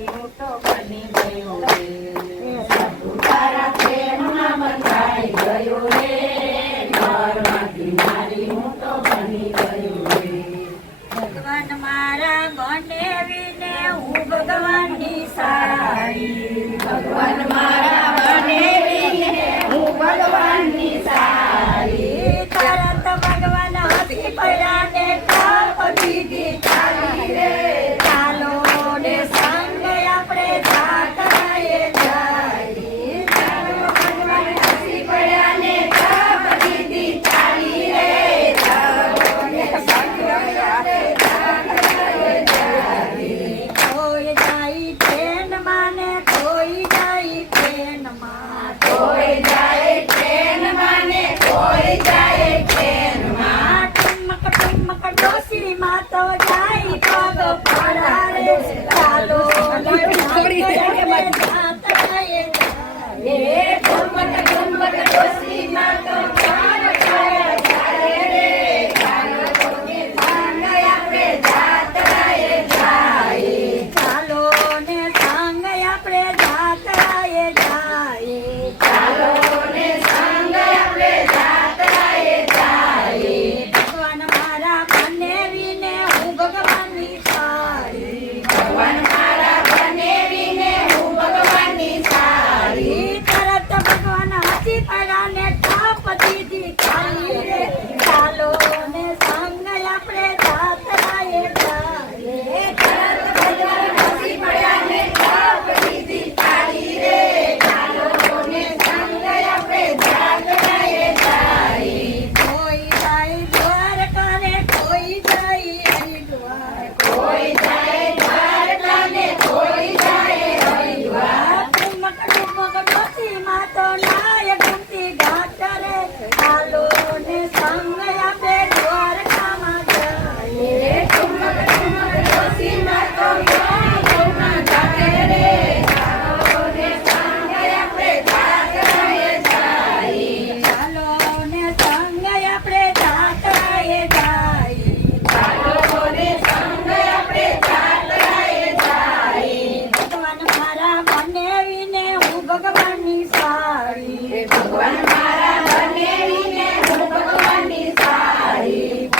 હું તો બની ગયો રે સાધુ તારા પ્રેમમાં બંધાઈ ગયો રે ઘરમાંથી મારી હું તો બની ગયો રે ભગવાન મારા બનેવીને હું ભગવાનની સારી ભગવાન મારા બનેવીને હું ભગવાનની સારી તરત ભગવાન હસી પડ્યા ને ઠાપ દીધી ચાલી રે ચાલો ને સંગ આપણે જાતરાએ જાય ચાલો ભગવાન હસી પડ્યા ને ઠાપ દીધી ચાલી રે ચાલો ને સંગ આપણે જાતરાએ જાય કોઈ જાય ટ્રેનમાં ને કોઈ જાય ટ્રેનમાં કોઈ જાય ટ્રેનમાં ને કોઈ જાય ટ્રેનમાં ટુમક ટુમક ડોસીમાં તો જાય પગ પડા રે ચાલો જાતરાએ જાય ટુમક ટુમક ડોસીમાં તો જાય રે ચાલો ને સંગ આપણે જાતરાએ જાય ચાલો ને સંગ આપણે જાતરાએ જાય ચાલો ને સંગ આપણે જાતરાએ જાય ભગવાન મારા બનેવીને હું ભગવાનની સારી ભગવાન મારા બનેવીને હું ભગવાનની સારી તરત ભગવાન હસી પડ્યા ને ઠાપ દીધી ચાલી રે ચાલો ને સંગ આપણે જાતરાએ જાય તરત ભગવાન હસી પડ્યા ને ઠાપ દીધી ચાલી રે ચાલો ને સંગ આપણે જાતરાએ જાય કોઈ જાય દ્વારકા ને કોઈ જાય હરિદ્વાર કોઈ જાય દ્વારકા ને કોઈ જાય હરિદ્વાર ટુમક ટુમક ડોસીમાં તો નાય ગમતી ઘાટ રે ચાલો ને સંગ આપણે દ્વારકામાં જાય ટુમક ટુમક ડોસીમાં તો નાય ગમતી ઘાટ રે ચાલો ને સંગ આપણે જાતરાએ જાય ચાલો ને સંગ આપણે જાતરાએ જાય ચાલો ને સંગ આપણે જાતરાએ જાય ભગવાન મારા બનેવીને હું ભગવાનની સારી ભગવાન મારા બનેવીને હું ભગવાનની સારી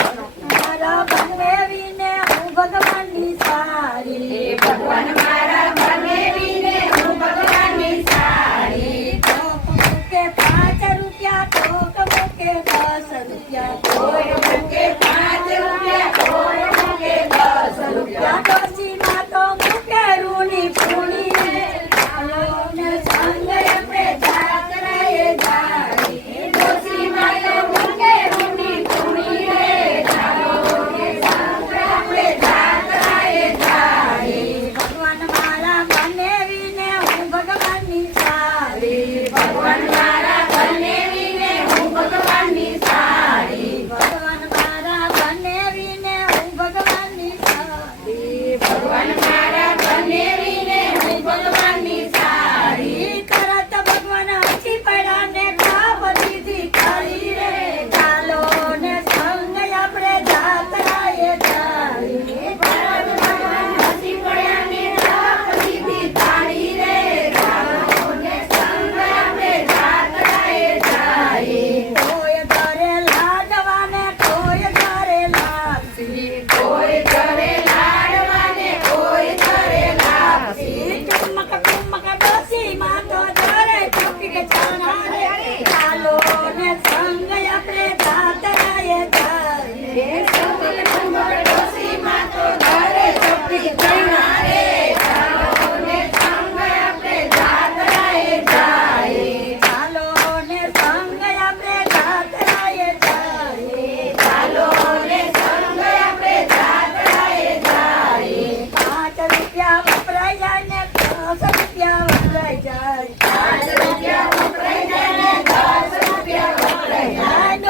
મારા બનેવીને હું ભગવાનની સારી ભગવાન મારા બનેવીને હું ભગવાનની સારી કોક મૂકે 5 રૂપિયા કોક મૂકે 10 રૂપિયા કોઈ મૂકે 5 રૂપિયા કોઈ મૂકે 10 રૂપિયા ડોસીમાં તો મૂકે રૂની પૂણી રે ચાલો ને સંગ આપણે જાતરાએ જાય ડોસીમાં તો મૂકે રૂની પૂણી રે ચાલો ને સંગ આપણે જાતરાએ જાય ભગવાન મારા બનેવીને હું ભગવાનની સારી ભગવાન મારા બનેવીને હું ભગવાનની સારી ભગવાન મારા બનેવીને હું ભગવાનની સારી ભગવાન મારા બનેવીને હું ભગવાનની સારી તરત ભગવાન હસી પડ્યા ને ઠાપ દીધી ચાલી રે ચાલો ને સંગ આપણે જાતરાએ જાય તરત ભગવાન હસી પડ્યા ને ઠાપ દીધી ચાલી રે ચાલો ને સંગ આપણે જાતરાએ જાય કોઈ ઘરે લાડવાને કોઈ ઘરે લાપસી કોઈ ઘરે લાડવાને કોઈ ઘરે લાપસી ટુમક ટુમક ડોસીમાં તો ઘરે ચૂકી ચણા રે ચાલો ને સંગ આપણે જાતરાએ જાય ટુમક ટુમક ડોસીમાં તો ઘરે ચૂકી ચણા રે ચાલો ને સંગ આપણે જાતરાએ જાય ચાલો ને સંગ આપણે જાતરાએ જાય ચાલો ને સંગ આપણે જાતરાએ જાય 5 રૂપિયા વપરાઈ જાય ને 10 રૂપિયા વપરાઈ જાય 5 રૂપિયા વપરાઈ જાય ને 10 રૂપિયા વપરાઈ જાય